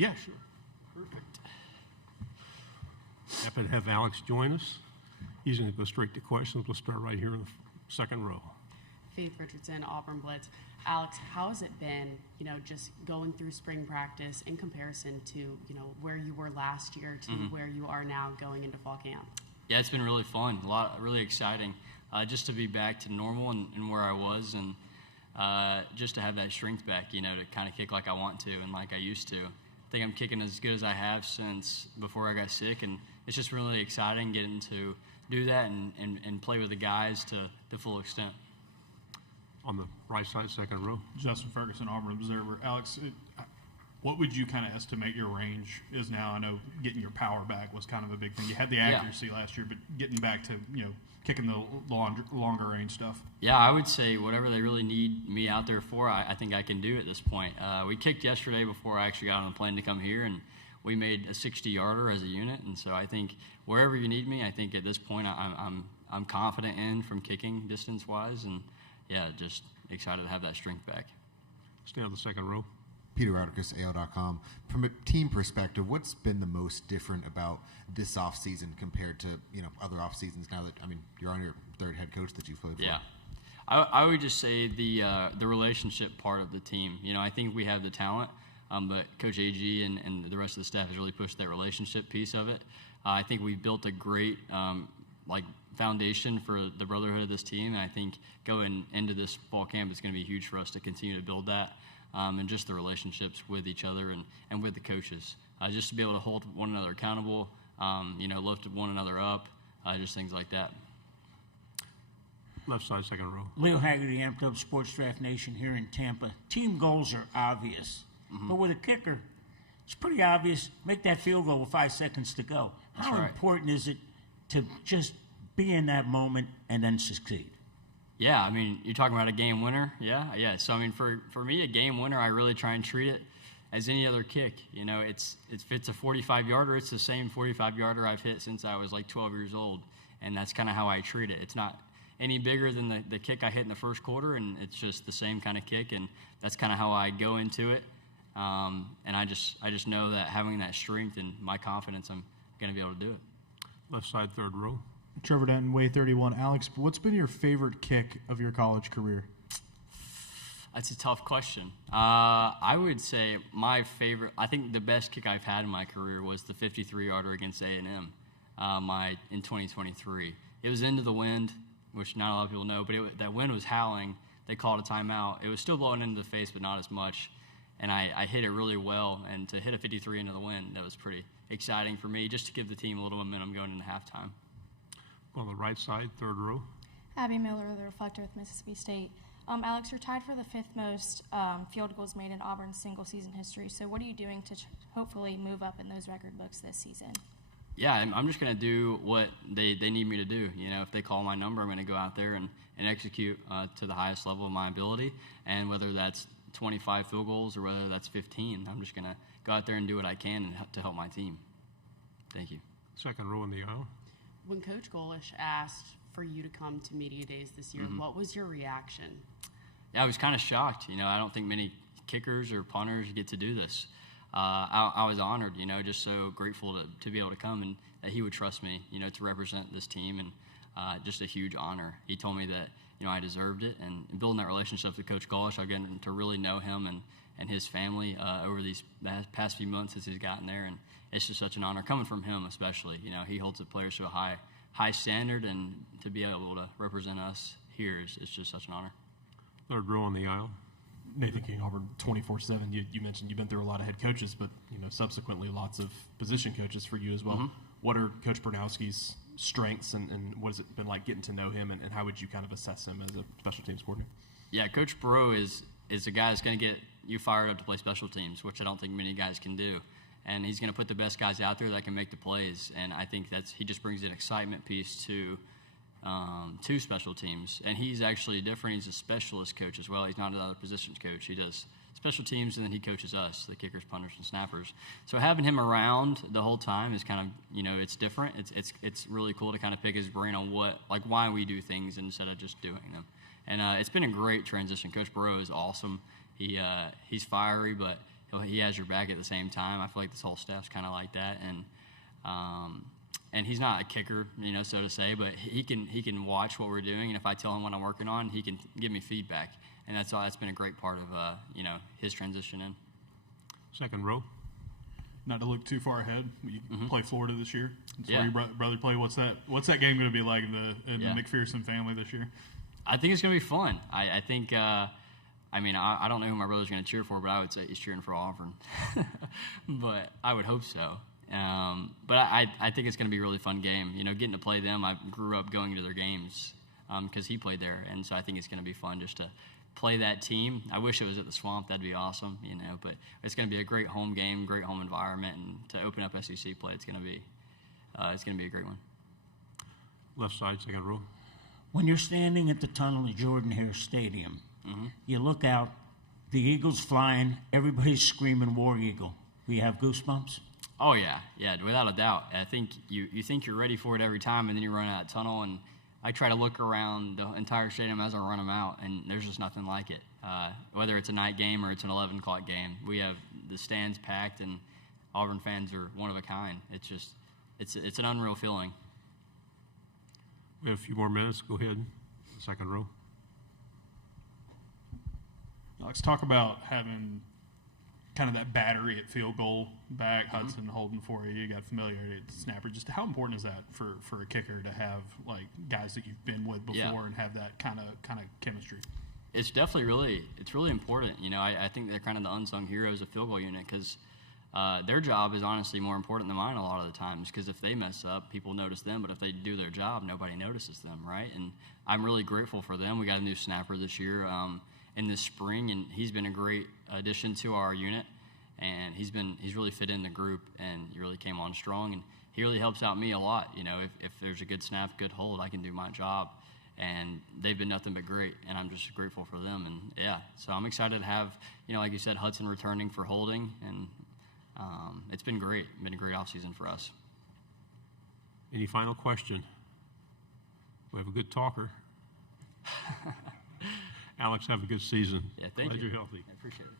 Yeah, sure. Perfect. Happy to have Alex join us. He's going to go straight to questions. We'll start right here in the second row. Faith Richardson, Auburn Blitz. Alex, how has it been, just going through spring practice in comparison to, where you were last year to where you are now going into fall camp? Yeah, it's been really fun, really exciting, just to be back to normal and where I was, and just to have that strength back, to kind of kick like I want to and like I used to. I think I'm kicking as good as I have since before I got sick, and it's just really exciting getting to do that and play with the guys to the full extent. On the right side, second row. Justin Ferguson, Auburn Observer. Alex, what would you kind of estimate your range is now? I know getting your power back was kind of a big thing. You had the accuracy last year, but getting back to, kicking the longer range stuff. Yeah, I would say whatever they really need me out there for, I think I can do at this point. We kicked yesterday before I actually got on the plane to come here, and we made a 60-yarder as a unit. And so I think wherever you need me, I think at this point I'm confident in from kicking distance-wise, and yeah, just excited to have that strength back. Stay on the second row. Peter Rodriguez, AL.com. From a team perspective, what's been the most different about this offseason compared to other off seasons? Now that you're on your third head coach that you've played for. Yeah, I would just say the relationship part of the team. I think we have the talent, but Coach AG and the rest of the staff has really pushed that relationship piece of it. I think we've built a great foundation for the brotherhood of this team, and I think going into this fall camp is going to be huge for us to continue to build that, and just the relationships with each other and with the coaches, just to be able to hold one another accountable, lift one another up, just things like that. Left side, second row. Leo Haggerty, Amped Up Sports Draft Nation here in Tampa. Team goals are obvious, but with a kicker, it's pretty obvious. Make that field goal with 5 seconds to go. How important is it to just be in that moment and then succeed? Yeah, you're talking about a game winner. Yeah. So for me, a game winner, I really try and treat it as any other kick. If it's a 45-yarder, it's the same 45-yarder I've hit since I was like 12 years old, and that's kind of how I treat it. It's not any bigger than the kick I hit in the first quarter, and it's just the same kind of kick, and that's kind of how I go into it. And I just know that having that strength and my confidence, I'm going to be able to do it. Left side, third row. Trevor Denton, Way 31. Alex, what's been your favorite kick of your college career? That's a tough question. I would say my favorite, I think the best kick I've had in my career was the 53-yarder against A&M in 2023. It was into the wind, which not a lot of people know, but that wind was howling. They called a timeout. It was still blowing into the face, but not as much. And I hit it really well. And to hit a 53 into the wind, that was pretty exciting for me, just to give the team a little momentum going into halftime. On the right side, third row. Abby Miller, The Reflector with Mississippi State. Alex, you're tied for the 5th most field goals made in Auburn's single-season history. So what are you doing to hopefully move up in those record books this season? Yeah, I'm just going to do what they need me to do. If they call my number, I'm going to go out there and execute to the highest level of my ability. And whether that's 25 field goals or whether that's 15, I'm just going to go out there and do what I can to help my team. Thank you. Second row in the aisle. When Coach Golish asked for you to come to media days this year, what was your reaction? Yeah, I was kind of shocked. I don't think many kickers or punters get to do this. I was honored, just so grateful to be able to come and that he would trust me, to represent this team, and just a huge honor. He told me that, I deserved it, and building that relationship with Coach Golish, I've gotten to really know him and his family over these past few months since he's gotten there, and it's just such an honor coming from him, especially. He holds the players to a high standard, and to be able to represent us here is just such an honor. Third row on the aisle. Nathan King, Auburn 24/7. You mentioned you've been through a lot of head coaches, but subsequently lots of position coaches for you as well. What are Coach Bernowski's strengths, and what has it been like getting to know him, and how would you kind of assess him as a special teams coordinator? Yeah, Coach Burrow is a guy that's going to get you fired up to play special teams, which I don't think many guys can do. And he's going to put the best guys out there that can make the plays. And I think he just brings an excitement piece to special teams. And he's actually different. He's a specialist coach as well. He's not another positions coach. He does special teams, and then he coaches us, the kickers, punters, and snappers. So having him around the whole time is kind of, it's different. It's really cool to kind of pick his brain on why we do things instead of just doing them. And it's been a great transition. Coach Burrow is awesome. He's fiery, but he has your back at the same time. I feel like this whole staff's kind of like that, and he's not a kicker, so to say, but he can watch what we're doing, and if I tell him what I'm working on, he can give me feedback, and that's been a great part of his transition in. Second row. Not to look too far ahead, you play Florida this year. That's Yeah. where your brother play. What's that game going to be like in the McPherson family this year? I think it's going to be fun. I think, I don't know who my brother's going to cheer for, but I would say he's cheering for Auburn. But I would hope so. But I think it's going to be a really fun game. Getting to play them, I grew up going to their games because he played there. And so I think it's going to be fun just to play that team. I wish it was at the Swamp. That'd be awesome, but it's going to be a great home game, great home environment, and to open up SEC play, it's going to be a great one. Left side, second row. When you're standing at the tunnel at Jordan-Hare Stadium, you look out, the eagle's flying, everybody's screaming War Eagle. Do you have goosebumps? Oh, yeah, without a doubt. I think you think you're ready for it every time, and then you run out of tunnel, and I try to look around the entire stadium as I run them out, and there's just nothing like it. Whether it's a night game or it's an 11 o'clock game, we have the stands packed, and Auburn fans are one of a kind. It's an unreal feeling. We have a few more minutes. Go ahead. Second row. Let's talk about having kind of that battery at field goal back, Hudson holding for you. You got familiarity at the snapper. Just how important is that for a kicker to have like guys that you've been with before and have that kind of chemistry? It's definitely really important. I think they're kind of the unsung heroes of field goal unit because their job is honestly more important than mine a lot of the times because if they mess up, people notice them, but if they do their job, nobody notices them, right? And I'm really grateful for them. We got a new snapper this year in the spring, and he's been a great addition to our unit, and he's really fit in the group, and he really came on strong, and he really helps out me a lot. If there's a good snap, good hold, I can do my job, and they've been nothing but great, and I'm just grateful for them, and so I'm excited to have, like you said, Hudson returning for holding, and it's been great. It's been a great offseason for us. Any final question? We have a good talker. Alex, have a good season. Yeah, thank you. Glad you're healthy. I appreciate it.